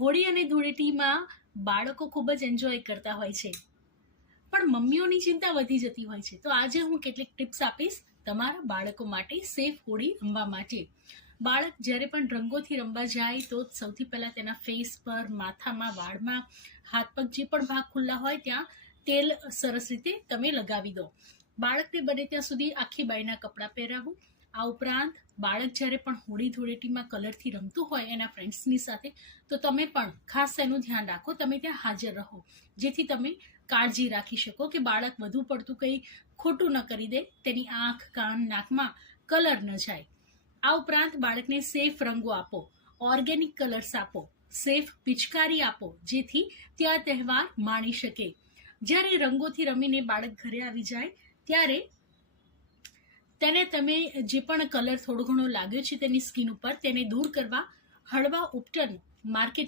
હોળી અને ધૂળેટીમાં બાળકો ખૂબ જ એન્જોય કરતા હોય છે, પણ મમ્મીઓની ચિંતા વધી જતી હોય છે. તો આજે હું કેટલીક ટિપ્સ આપીશ તમારા બાળકો માટે સેફ હોળી રમવા માટે. બાળક જ્યારે પણ રંગોથી રમવા જાય તો સૌથી પહેલાં તેના ફેસ પર, માથામાં, વાળમાં, હાથ પગ જે પણ ભાગ ખુલ્લા હોય ત્યાં તેલ સરસ રીતે તમે લગાવી દો. બાળકને બને ત્યાં સુધી આખી બાઈના કપડાં પહેરાવું. આ ઉપરાંત બાળક જ્યારે પણ હોળી ધૂળેટીમાં કલરથી રમતું હોય એના ફ્રેન્ડ્સની સાથે, તો તમે પણ ખાસ એનું ધ્યાન રાખો, તમે ત્યાં હાજર રહો, જેથી તમે કાળજી રાખી શકો કે બાળક વધુ પડતું કંઈ ખોટું ન કરી દે, તેની આંખ, કાન, નાકમાં કલર ન જાય. આ ઉપરાંત બાળકને સેફ રંગો આપો, ઓર્ગેનિક કલર્સ આપો, સેફ પિચકારી આપો, જેથી તે આ તહેવાર માણી શકે. જ્યારે રંગોથી રમીને બાળક ઘરે આવી જાય ત્યારે તેને તમે જે પણ કલર થોડો ઘણો લાગ્યો છે તેની સ્કિન ઉપર, તેને દૂર કરવા હળવા ઉપટન માર્કેટ